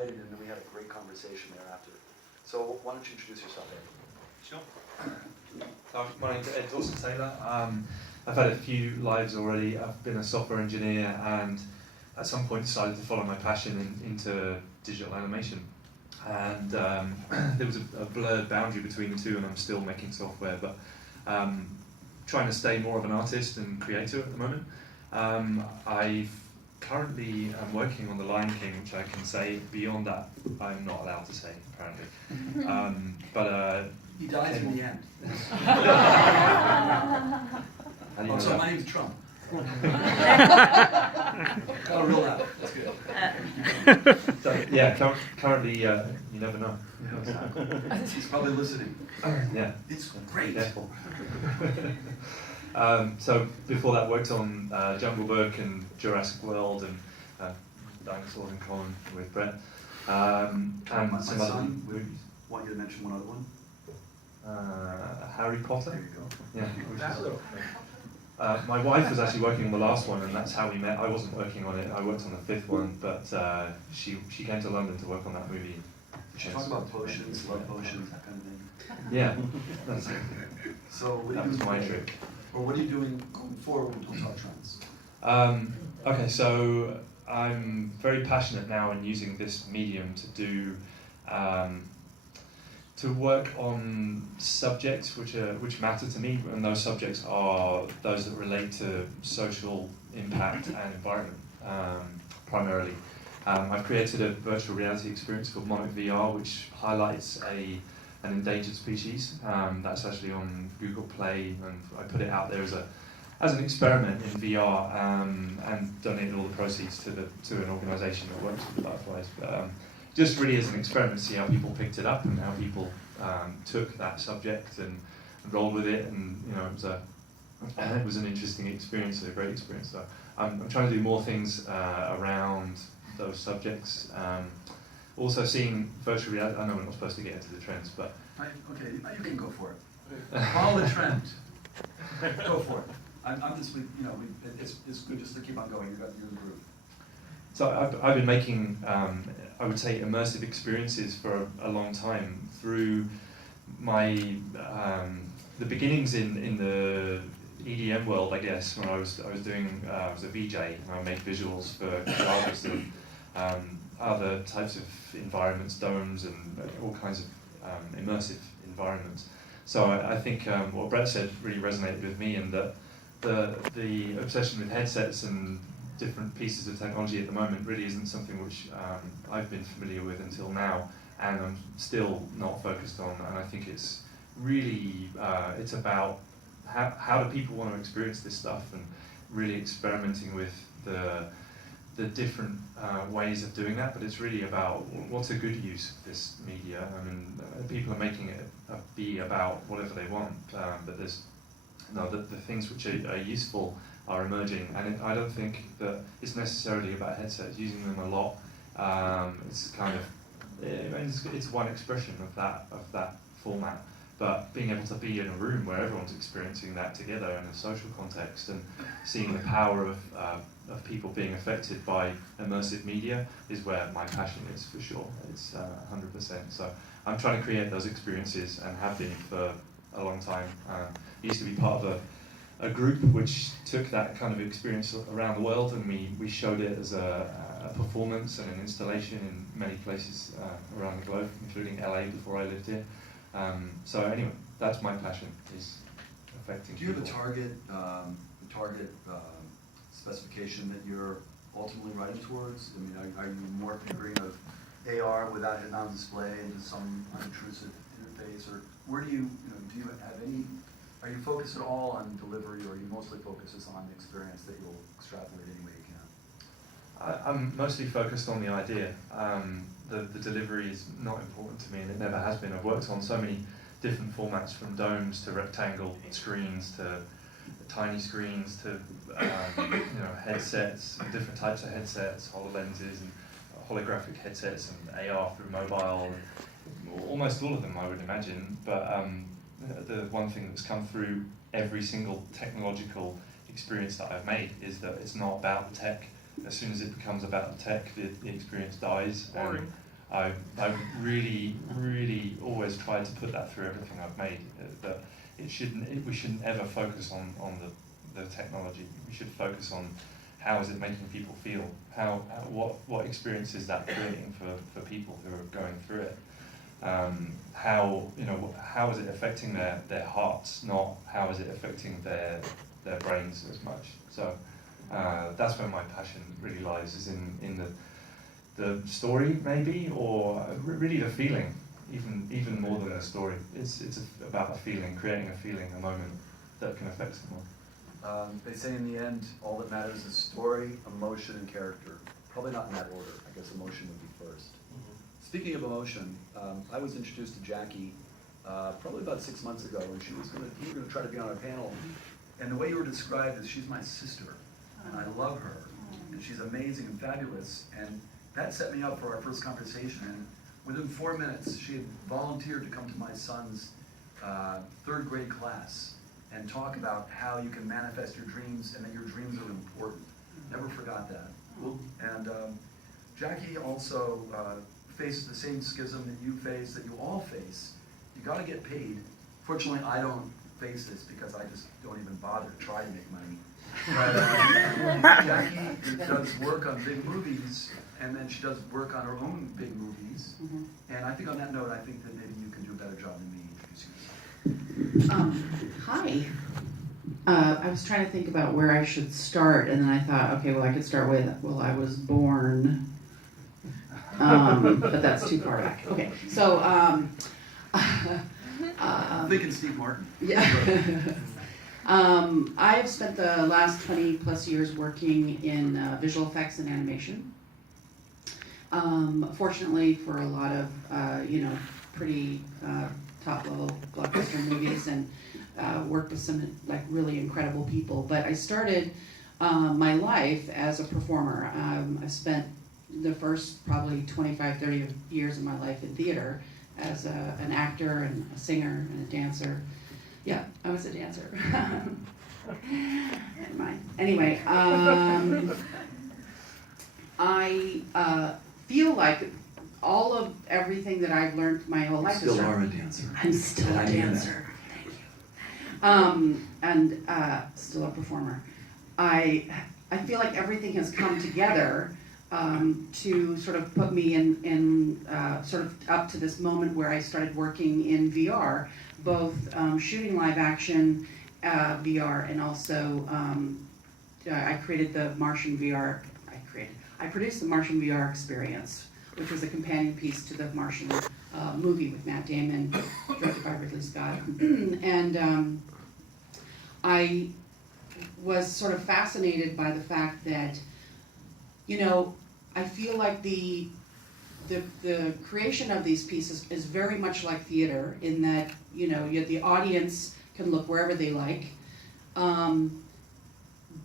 invited, and we had a great conversation thereafter. So why don't you introduce yourself, Ed? Sure. So my name's Ed Dawson-Taylor. I've had a few lives already. I've been a software engineer and at some point decided to follow my passion into digital animation. And there was a blurred boundary between the two, and I'm still making software, but trying to stay more of an artist and creator at the moment. I've currently am working on The Lion King, which I can say. Beyond that, I'm not allowed to say, apparently. He dies in the end. Oh, so my name's Trump. Oh, real loud. That's good. So, yeah, currently, you never know. He's probably listening. Yeah. It's great. Careful. So before that, worked on Jungle Book and Jurassic World and Dinosaurs in Common with Brett. And my some other son, movies. Want you to mention one other one? Harry Potter. There you go. Yeah. My wife was actually working on the last one, and that's how we met. I wasn't working on it. I worked on the fifth one, but she came to London to work on that movie. Talk about potions, love potions, that kind of thing. Yeah. That's it. So what That are you was doing my today? trick. Or what are you doing going forward when we talk about trends? Okay, so I'm very passionate now in using this medium to do to work on subjects which matter to me, and those subjects are those that relate to social impact and environment primarily. I've created a virtual reality experience called Monarch VR, which highlights an endangered species. That's actually on Google Play, and I put it out there as an experiment in VR, and donated all the proceeds to an organisation that works with the butterflies. But, just really as an experiment to see how people picked it up and how people took that subject and rolled with it, and it was an interesting experience, a great experience. So I'm trying to do more things around those subjects. Also seeing virtual reality. I know we're not supposed to get into the trends, but Okay, you can go for it. Follow the trend. Go for it. I'm just, it's good just to keep on going. You're in the groove. So I've been making, I would say, immersive experiences for a long time through my the beginnings in the EDM world, I guess. When I was doing, I was a VJ, and I made visuals for artists and other types of environments, domes, and all kinds of immersive environments. So I think what Brett said really resonated with me, and that the obsession with headsets and different pieces of technology at the moment really isn't something which I've been familiar with until now, and I'm still not focused on. And I think it's really it's about how do people want to experience this stuff, and really experimenting with the different ways of doing that. But it's really about what's a good use of this media. I mean, people are making it be about whatever they want, but there's the things which are useful are emerging, and I don't think that it's necessarily about headsets. Using them a lot, it's kind of it's one expression of that format. But being able to be in a room where everyone's experiencing that together in a social context, and seeing the power of people being affected by immersive media is where my passion is, for sure. It's 100%. So I'm trying to create those experiences, and have been for a long time. I used to be part of a group which took that kind of experience around the world, and we showed it as a performance and an installation in many places around the globe, including LA before I lived here. So anyway, that's my passion, is affecting people. Do you people. have a target specification that you're ultimately writing towards? I mean, are you more figuring of AR without it on display into some unintrusive interface, or where do you have any? Are you focused at all on delivery, or are you mostly focused just on the experience that you'll extrapolate any way you can? I'm mostly focused on the idea. The delivery is not important to me, and it never has been. I've worked on so many different formats, from domes to rectangle screens to tiny screens to headsets, different types of headsets, HoloLenses and holographic headsets, and AR through mobile. Almost all of them, I would imagine. But the one thing that's come through every single technological experience that I've made is that it's not about the tech. As soon as it becomes about the tech, the experience dies. Boring. I've really always tried to put that through everything I've made. That we shouldn't ever focus on the technology. We should focus on how is it making people feel. What experience is that creating for people who are going through it. How is it affecting their hearts, not how is it affecting their brains as much. So that's where my passion really lies, is in the story maybe, or really the feeling, even more than the story. It's about a feeling, creating a feeling, a moment that can affect someone. They say in the end, all that matters is story, emotion, and character. Probably not in that order. I guess emotion would be first. Speaking of emotion, I was introduced to Jackie probably about 6 months ago, and you were going to try to be on our panel. And the way you were described is she's my sister, and I love her, and she's amazing and fabulous. And that set me up for our first conversation. And within 4 minutes, she had volunteered to come to my son's 3rd grade class and talk about how you can manifest your dreams and that your dreams are important. Never forgot that. And Jackie also faces the same schism that you face, that you all face. You got to get paid. Fortunately, I don't face this because I just don't even bother to try to make money. But Jackie does work on big movies, and then she does work on her own big movies. And I think on that note, I think that maybe you can do a better job than me introducing yourself. Hi. I was trying to think about where I should start, and then I thought, okay, well, I could start with, well, I was born, but that's too far back. Okay, so, I'm thinking Steve Martin. Yeah. I've spent the last 20 plus years working in visual effects and animation. Fortunately for a lot of, pretty top-level blockbuster movies, and worked with some really incredible people. But I started my life as a performer. I spent the first probably 25, 30 years of my life in theater as an actor and a singer and a dancer. Yeah, I was a dancer. Never mind. Anyway, I feel like all of everything that I've learned my whole life. Still are a dancer. I'm still a dancer. Thank you. And still a performer. I feel like everything has come together to sort of put me in sort of up to this moment where I started working in VR, both shooting live action VR, and also I created the Martian VR. I produced the Martian VR experience, which was a companion piece to the Martian movie with Matt Damon, directed by Ridley Scott. And I was sort of fascinated by the fact that, I feel like the creation of these pieces is very much like theater, in that, the audience can look wherever they like,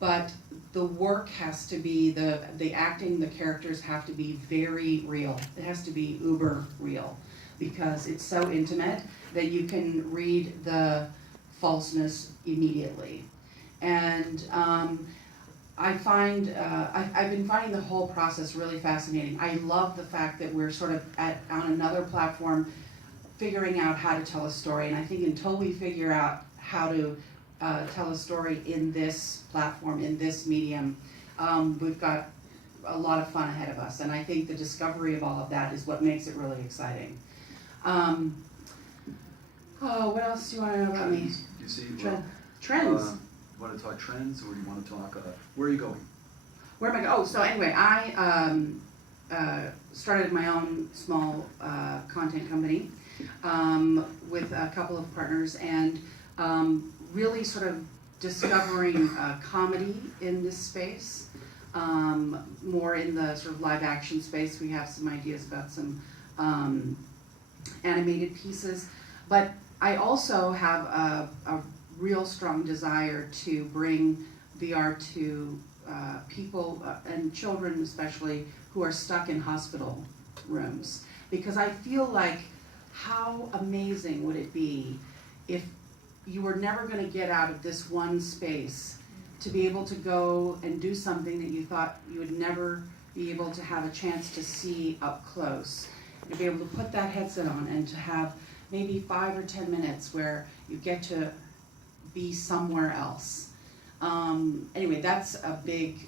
but the work has to be, the acting, the characters have to be very real. It has to be uber real, because it's so intimate that you can read the falseness immediately. And I find, I've been finding the whole process really fascinating. I love the fact that we're sort of on another platform figuring out how to tell a story, and I think until we figure out how to tell a story in this platform, in this medium, we've got a lot of fun ahead of us, and I think the discovery of all of that is what makes it really exciting. What else do you want to know about me? You see, Trends. You want to talk trends, or do you want to talk, where are you going? Where am I going? Oh, so anyway, I started my own small content company with a couple of partners, and really sort of discovering comedy in this space, more in the sort of live action space. We have some ideas about some animated pieces, but I also have a real strong desire to bring VR to people and children especially who are stuck in hospital rooms, because I feel like how amazing would it be if you were never going to get out of this one space to be able to go and do something that you thought you would never be able to have a chance to see up close. to be able to put that headset on and to have maybe 5 or 10 minutes where you get to be somewhere else. Anyway, that's a big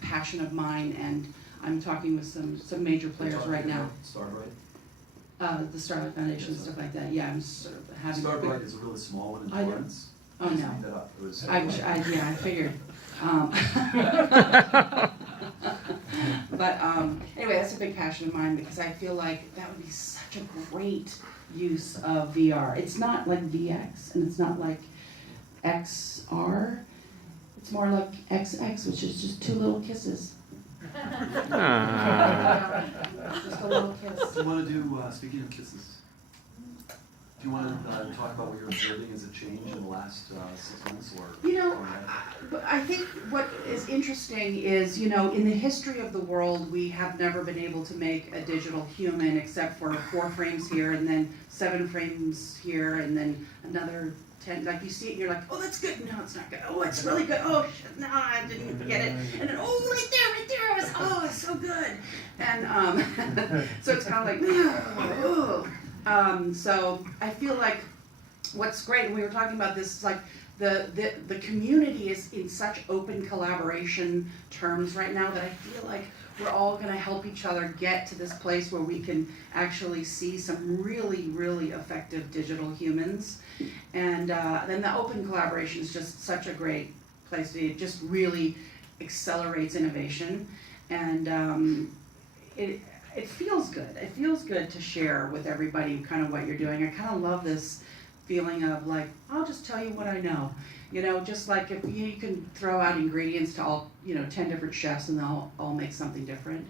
passion of mine, and I'm talking with some major players right now. Starbright? The Starlight Foundation, Yes, stuff like that, yeah, I'm sort of having. Starbright is a really small one in I know. Torrance. Oh, Just no. made that up. It was Yeah, I figured. But anyway, that's a big passion of mine because I feel like that would be such a great use of VR. It's not like VX and it's not like XR. It's more like XX, which is just 2 little kisses. It's just a little kiss. Do you want to do, speaking of kisses, do you want to talk about what you're observing as a change in the last 6 months or? You know, or not? But I think what is interesting is, you know, in the history of the world, we have never been able to make a digital human except for 4 frames here and then 7 frames here and then another 10. Like you see it and you're like, oh, that's good. No, it's not good. Oh, it's really good. Oh, shit, no, I didn't get it. And then, oh, right there, it was, oh, it's so good. And so it's kind of like, oh. So I feel like what's great, and we were talking about this, like the community is in such open collaboration terms right now that I feel like we're all gonna help each other get to this place where we can actually see some really, really effective digital humans. And then the open collaboration is just such a great place to be. It just really accelerates innovation. And it feels good. It feels good to share with everybody kind of what you're doing. I kind of love this feeling of like, I'll just tell you what I know. You know, just like if you can throw out ingredients to all, 10 different chefs and they'll all make something different,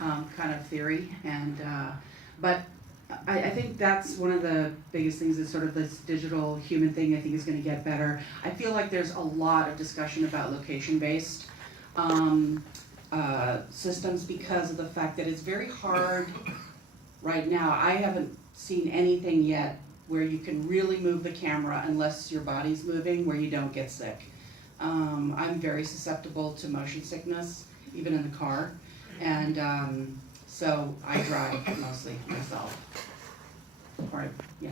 kind of theory. And, but I think that's one of the biggest things is sort of this digital human thing I think is going to get better. I feel like there's a lot of discussion about location-based systems because of the fact that it's very hard right now. I haven't seen anything yet where you can really move the camera unless your body's moving where you don't get sick. I'm very susceptible to motion sickness, even in the car, and so I drive mostly myself. Or, yeah.